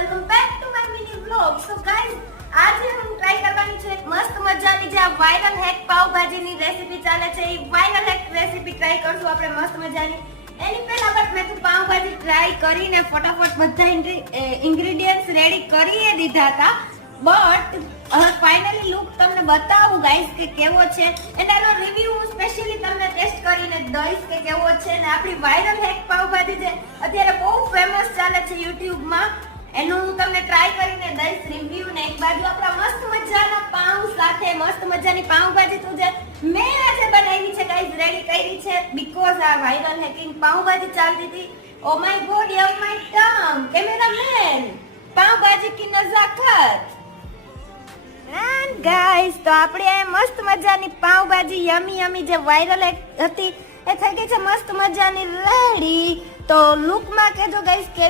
Welcome back to my mini vlog. So guys, આજે હું try કરવાની છું એક મસ્ત મજાની જે વાયરલ હેક પાવભાજીની રેસીપી ચાલે છે. એ વાયરલ હેક રેસીપી ટ્રાય કરશું આપણે મસ્ત મજાની. એની પહેલા બટ મેં તો પાવભાજી ટ્રાય કરીને ફટાફટ બધા ઇન્ગ્રેડિયન્ટ્સ રેડી કરી દીધા હતા. બટ હવે ફાઇનલી લુક તમને બતાવું ગાઈસ કે કેવો છે એન્ડ આનો રિવ્યુ હું સ્પેશિયલી તમને ટેસ્ટ કરીને દઈશ કે કેવો છે. ને આપણી વાયરલ હેક પાવભાજી જે અત્યારે બહુ ફેમસ ચાલે છે YouTube માં, એનું હું તમને ટ્રાય કરીને દઈશ રિવ્યુ. ને એક બાજુ આપણા મસ્ત મજાના પાવ સાથે મસ્ત મજાની પાવભાજી તો જે મેં આજે બનાવી છે ગાઈસ, રેડી કરી છે બીકોઝ આ વાયરલ હેકિંગ પાવભાજી ચાલતી હતી. Oh my God, yum my tongue, cameraman, pav bhaji કી નજાકત. એન્ડ ગાઈસ, તો આપણે આ મસ્ત મજાની પાવભાજી યમી જે વાયરલ હતી એ થઈ ગઈ છે મસ્ત મજાની રેડી. તો લુકમાં કેજો ગાઈસ કે